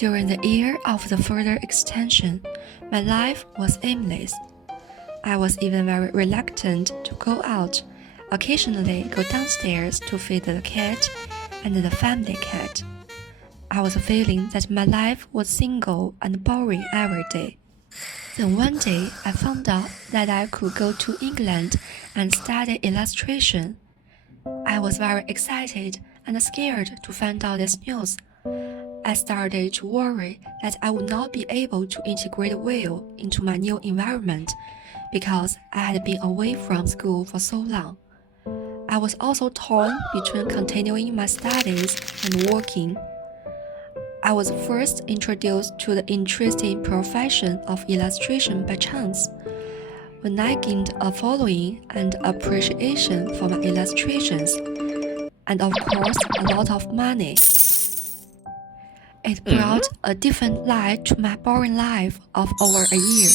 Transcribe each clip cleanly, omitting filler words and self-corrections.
During the year of the further extension, my life was aimless. I was even very reluctant to go out, occasionally go downstairs to feed the cat and the family cat. I was feeling that my life was single and boring every day. Then one day I found out that I could go to England and study illustration. I was very excited and scared to find out this news. I started to worry that I would not be able to integrate well into my new environment because I had been away from school for so long. I was also torn between continuing my studies and working. I was first introduced to the interesting profession of illustration by chance, when I gained a following and appreciation for my illustrations, and of course a lot of money. It brought a different light to my boring life of over a year.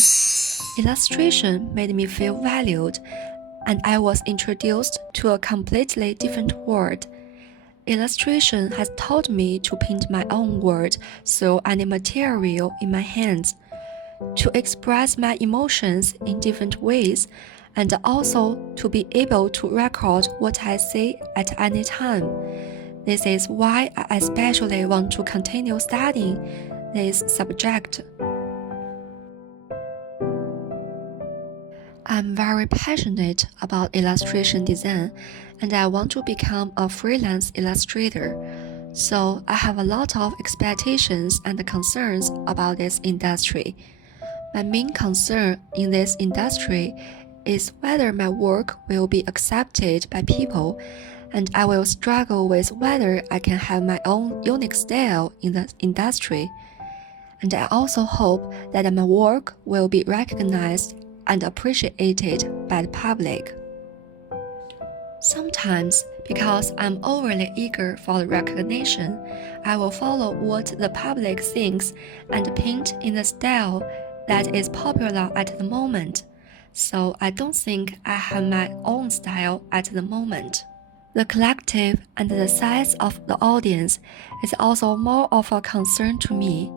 Illustration made me feel valued, and I was introduced to a completely different world. Illustration has taught me to paint my own world through any material in my hands, to express my emotions in different ways, and also to be able to record what I say at any time. This is why I especially want to continue studying this subject. I'm very passionate about illustration design, and I want to become a freelance illustrator. So I have a lot of expectations and concerns about this industry. My main concern in this industry is whether my work will be accepted by people, and I will struggle with whether I can have my own unique style in the industry. And I also hope that my work will be recognized and appreciated by the public. Sometimes, because I'm overly eager for the recognition, I will follow what the public thinks and paint in the style that is popular at the moment. So I don't think I have my own style at the moment. The collective and the size of the audience is also more of a concern to me.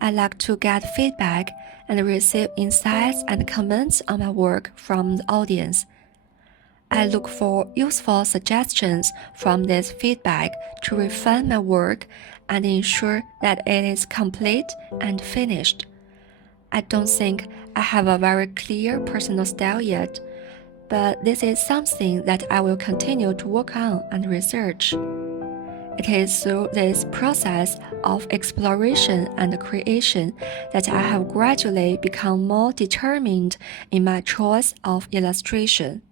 I like to get feedback and receive insights and comments on my work from the audience. I look for useful suggestions from this feedback to refine my work and ensure that it is complete and finished. I don't think I have a very clear personal style yet, but this is something that I will continue to work on and research. It is through this process of exploration and creation that I have gradually become more determined in my choice of illustration.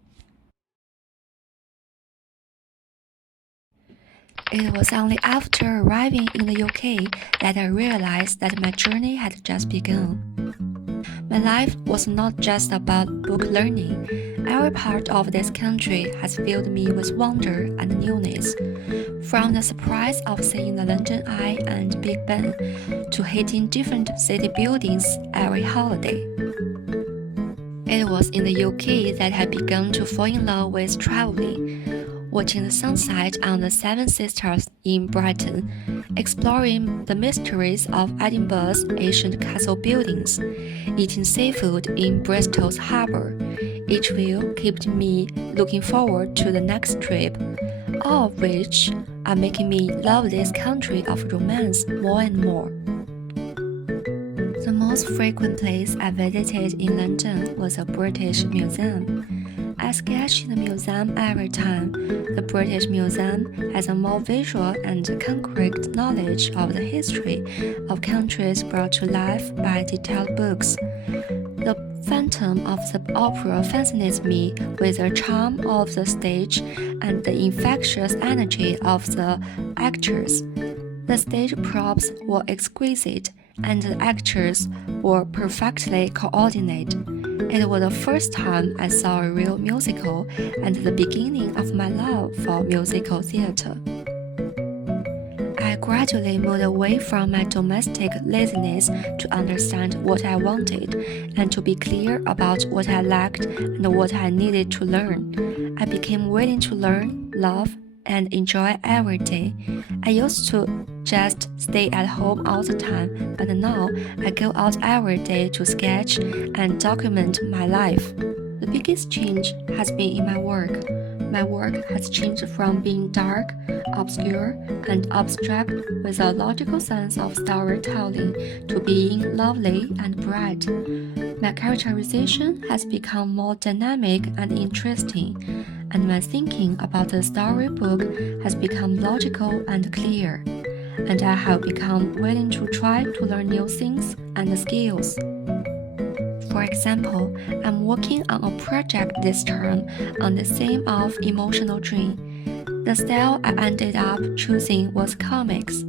It was only after arriving in the UK that I realized that my journey had just begun. My life was not just about book learning. Every part of this country has filled me with wonder and newness. From the surprise of seeing the London Eye and Big Ben to hitting different city buildings every holiday. It was in the UK that I began to fall in love with traveling, watching the sunset on the Seven Sisters in Brighton, exploring the mysteries of Edinburgh's ancient castle buildings, eating seafood in Bristol's harbour. Each view kept me looking forward to the next trip, all of which are making me love this country of romance more and more. The most frequent place I visited in London was a British museum. I sketch in the museum every time. The British Museum has a more visual and concrete knowledge of the history of countries brought to life by detailed books. The phantom of the opera fascinates me with the charm of the stage and the infectious energy of the actors. The stage props were exquisite, and the actors were perfectly coordinated. It was the first time I saw a real musical and the beginning of my love for musical theater. I gradually moved away from my domestic laziness to understand what I wanted and to be clear about what I liked and what I needed to learn. I became willing to learn, love, and enjoy every day. I used to just stay at home all the time, but now I go out every day to sketch and document my life. The biggest change has been in my work. My work has changed from being dark, obscure, and abstract with a logical sense of storytelling to being lovely and bright. My characterization has become more dynamic and interesting, and my thinking about the storybook has become logical and clear, and I have become willing to try to learn new things and skills. For example, I'm working on a project this term on the theme of emotional drain. The style I ended up choosing was comics.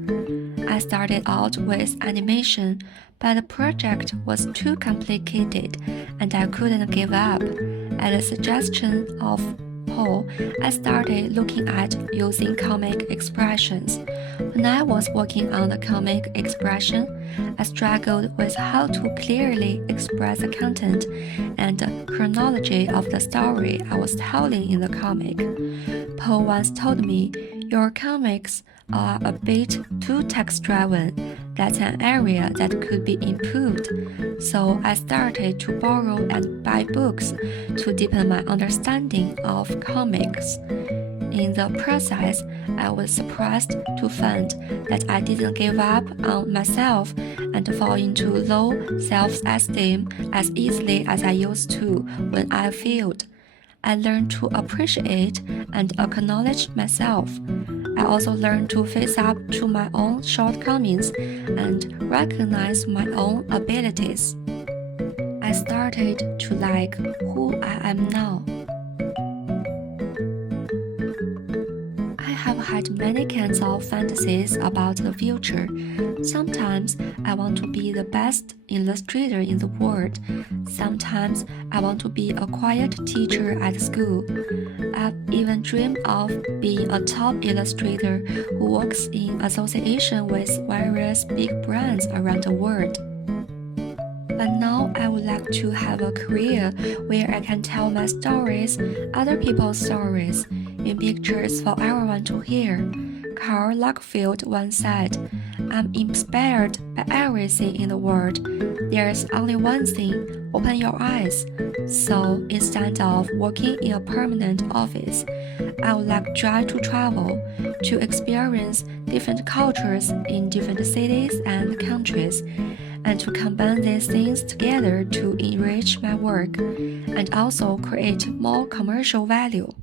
I started out with animation, but the project was too complicated and I couldn't give up. At the suggestion of Paul, I started looking at using comic expressions. When I was working on the comic expression, I struggled with how to clearly express the content and the chronology of the story I was telling in the comic. Paul once told me, "Your comics are a bit too text-driven. That's an area that could be improved." So I started to borrow and buy books to deepen my understanding of comics. In the process, I was surprised to find that I didn't give up on myself and fall into low self-esteem as easily as I used to when I failed. I learned to appreciate and acknowledge myself. I also learned to face up to my own shortcomings and recognize my own abilities. I started to like who I am now. I have had many kinds of fantasies about the future. Sometimes I want to be the best illustrator in the world. Sometimes I want to be a quiet teacher at school. I've even dreamed of being a top illustrator who works in association with various big brands around the world. But now I would like to have a career where I can tell my stories, other people's stories, in pictures for everyone to hear. Karl Lagerfeld once said, "I'm inspired by everything in the world. There's only one thing, open your eyes." So instead of working in a permanent office, I would like to travel, to experience different cultures in different cities and countries, and to combine these things together to enrich my work and also create more commercial value.